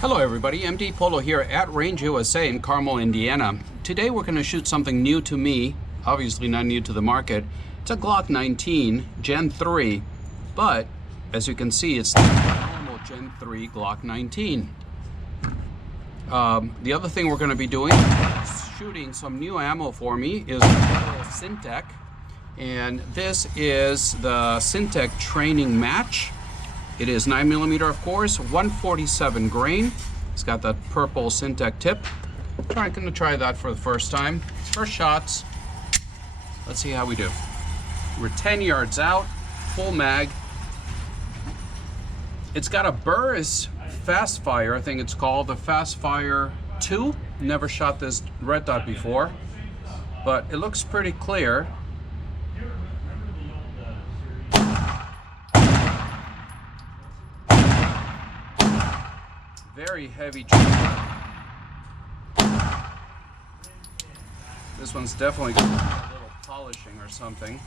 Hello everybody, MD Polo here at Range USA in Carmel, Indiana. Today we're going to shoot something new to me, obviously not new to the market. It's a Glock 19 Gen 3, but as you can see it's the normal Gen 3 Glock 19. The other thing we're going to be doing, shooting some new ammo for me, is Syntech. And this is the Syntech Training Match. It is 9mm, of course, 147 grain. It's got that purple Syntech tip. I'm going to try that for the first time. First shots. Let's see how we do. We're 10 yards out, full mag. It's got a Burris Fast Fire, I think it's called, the Fast Fire 2. Never shot this red dot before, but it looks pretty clear. Very heavy. This one's definitely got a little polishing or something.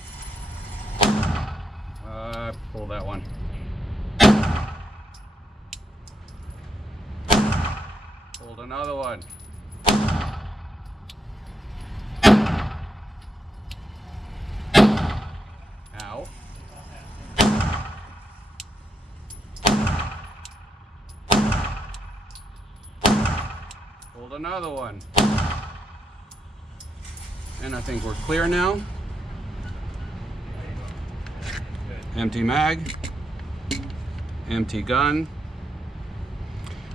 Pull that one. Pulled another one. Ow. Pulled another one. And I think we're clear now. Empty mag. Empty gun.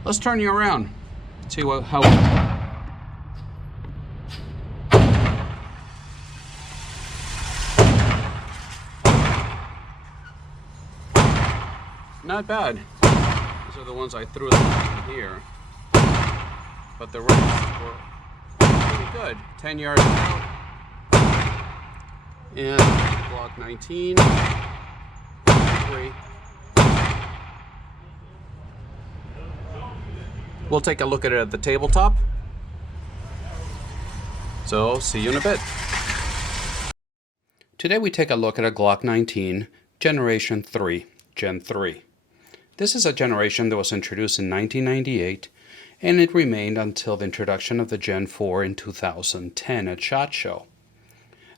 Let's turn you around. See how. Not bad. These are the ones I threw in here. But the rest were pretty good. 10 yards out. And Glock 19. 3. We'll take a look at it at the tabletop. So, see you in a bit. Today we take a look at a Glock 19 Generation 3, Gen 3. This is a generation that was introduced in 1998, and it remained until the introduction of the Gen 4 in 2010 at SHOT Show.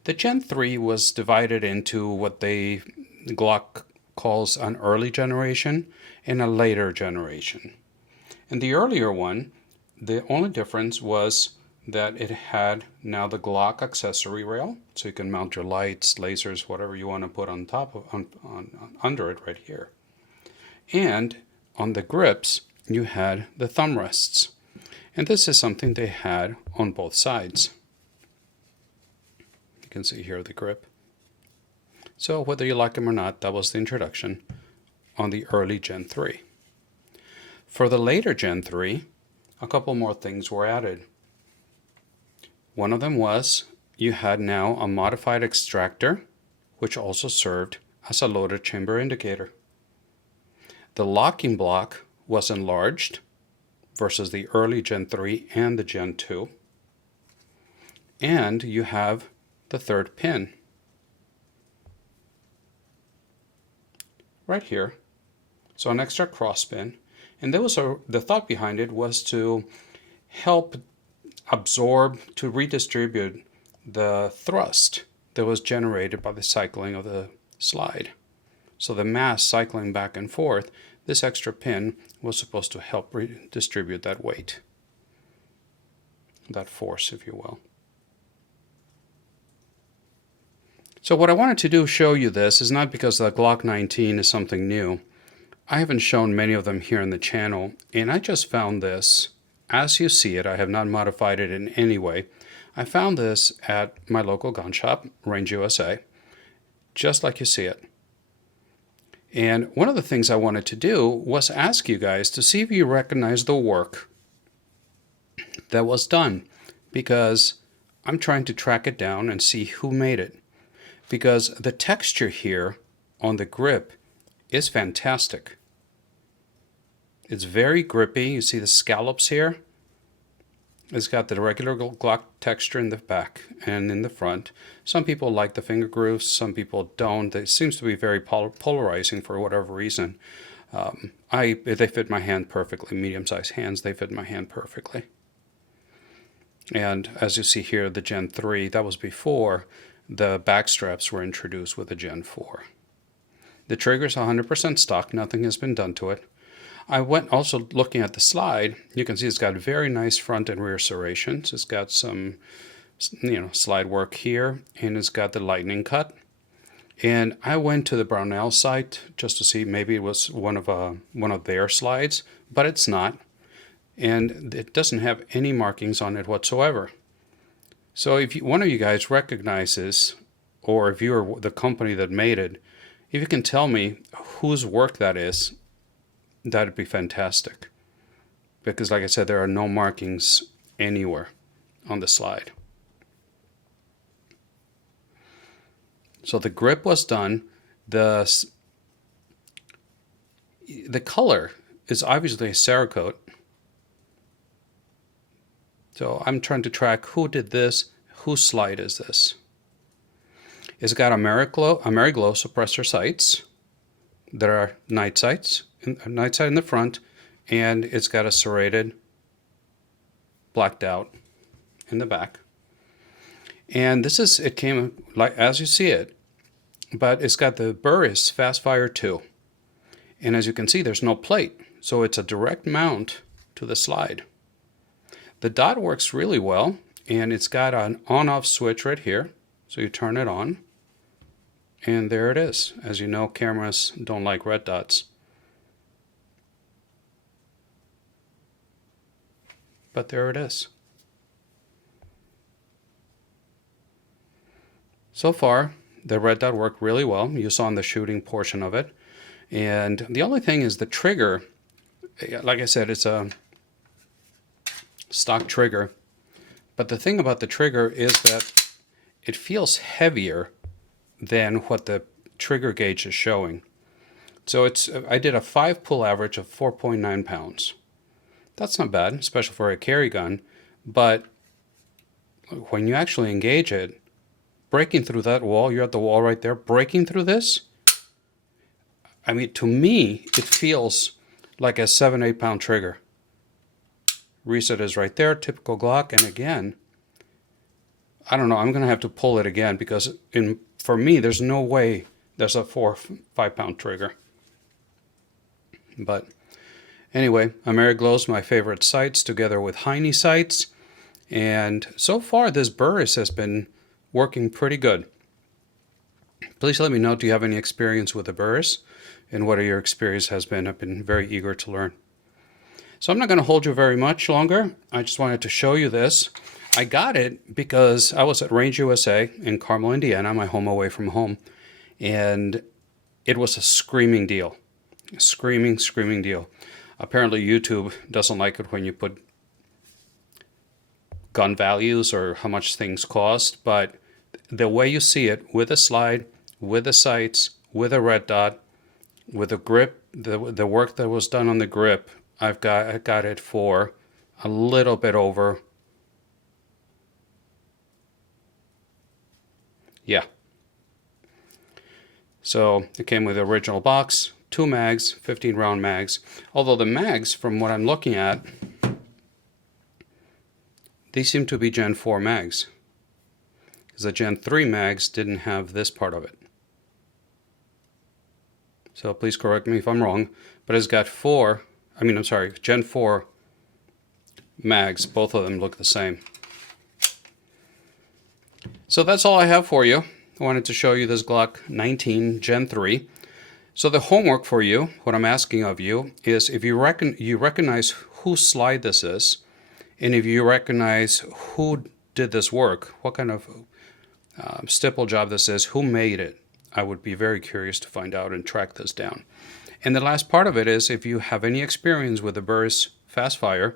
The Gen 3 was divided into what Glock calls an early generation and a later generation. In the earlier one, the only difference was that it had now the Glock accessory rail, so you can mount your lights, lasers, whatever you want to put on top of, under it right here. And on the grips, you had the thumb rests. And this is something they had on both sides. You can see here the grip. So whether you like them or not, that was the introduction on the early Gen 3. For the later Gen 3, a couple more things were added. One of them was you had now a modified extractor, which also served as a loaded chamber indicator. The locking block was enlarged versus the early Gen 3 and the Gen 2. And you have the third pin right here. So an extra cross pin. And there was the thought behind it was to help absorb, to redistribute the thrust that was generated by the cycling of the slide. So the mass cycling back and forth, this extra pin was supposed to help redistribute that weight, that force, if you will. So what I wanted to do, show you this, is not because the Glock 19 is something new. I haven't shown many of them here in the channel, and I just found this as you see it. I have not modified it in any way. I found this at my local gun shop, Range USA, just like you see it. And one of the things I wanted to do was ask you guys to see if you recognize the work that was done, because I'm trying to track it down and see who made it. Because the texture here on the grip is fantastic. It's very grippy. You see the scallops here? It's got the regular Glock texture in the back and in the front. Some people like the finger grooves, some people don't. It seems to be very polarizing for whatever reason. They fit my hand perfectly. Medium-sized hands, they fit my hand perfectly. And as you see here, the Gen 3, that was before the back straps were introduced with the Gen 4. The trigger's 100% stock. Nothing has been done to it. I went also looking at the slide. You can see it's got very nice front and rear serrations. It's got some, slide work here, and it's got the lightning cut. And I went to the Brownell site just to see maybe it was one of their slides, but it's not. And it doesn't have any markings on it whatsoever. So if one of you guys recognizes, or if you're the company that made it, if you can tell me whose work that is, that'd be fantastic. Because like I said, there are no markings anywhere on the slide. So the grip was done. The color is obviously a Cerakote. So I'm trying to track who did this, whose slide is this. It's got AmeriGlow suppressor sights. There are night sights, night sight in the front, and it's got a serrated, blacked out in the back. And it came like as you see it, but it's got the Burris Fastfire 2. And as you can see, there's no plate, so it's a direct mount to the slide. The dot works really well, and it's got an on-off switch right here. So you turn it on, and there it is. As you know, cameras don't like red dots. But there it is. So far, the red dot worked really well. You saw in the shooting portion of it. And the only thing is the trigger. Like I said, it's a stock trigger. But the thing about the trigger is that it feels heavier than what the trigger gauge is showing. So I did a 5-pull average of 4.9 pounds. That's not bad, especially for a carry gun. But when you actually engage it, breaking through that wall, you're at the wall right there, breaking through this, I mean, to me, it feels like a 7-8 pound trigger. Reset is right there, typical Glock. And again, I don't know, I'm going to have to pull it again because for me, there's no way there's a 4-5 pound trigger. But anyway, AmeriGlow's my favorite sights together with Heinie sights. And so far, this Burris has been working pretty good. Please let me know, do you have any experience with the Burris? And what your experience has been. I've been very eager to learn. So I'm not going to hold you very much longer. I just wanted to show you this. I got it because I was at Range USA in Carmel, Indiana, my home away from home. And it was a screaming deal. A screaming deal. Apparently YouTube doesn't like it when you put gun values or how much things cost. But the way you see it, with a slide, with the sights, with a red dot, with the grip, the work that was done on the grip, I got it for a little bit over. Yeah. So it came with the original box, 2 mags, 15 round mags. Although the mags, from what I'm looking at, these seem to be Gen 4 mags. Because the Gen 3 mags didn't have this part of it. So please correct me if I'm wrong, but it's got Gen 4 mags. Both of them look the same. So that's all I have for you. I wanted to show you this Glock 19 Gen 3. So the homework for you, what I'm asking of you, is if you recognize whose slide this is, and if you recognize who did this work, what kind of stipple job this is, who made it, I would be very curious to find out and track this down. And the last part of it is, if you have any experience with the Burris Fastfire,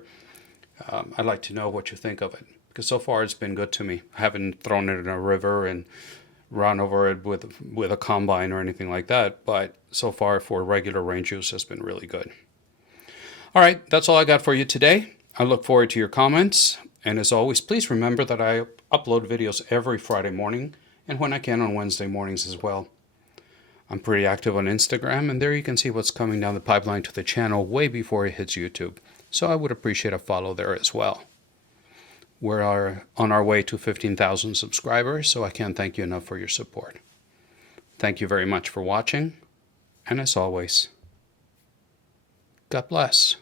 I'd like to know what you think of it. Because so far it's been good to me. I haven't thrown it in a river and run over it with a combine or anything like that. But so far for regular range use has been really good. All right, that's all I got for you today. I look forward to your comments. And as always, please remember that I upload videos every Friday morning and when I can on Wednesday mornings as well. I'm pretty active on Instagram, and there you can see what's coming down the pipeline to the channel way before it hits YouTube. So I would appreciate a follow there as well. We're on our way to 15,000 subscribers, so I can't thank you enough for your support. Thank you very much for watching, and as always, God bless.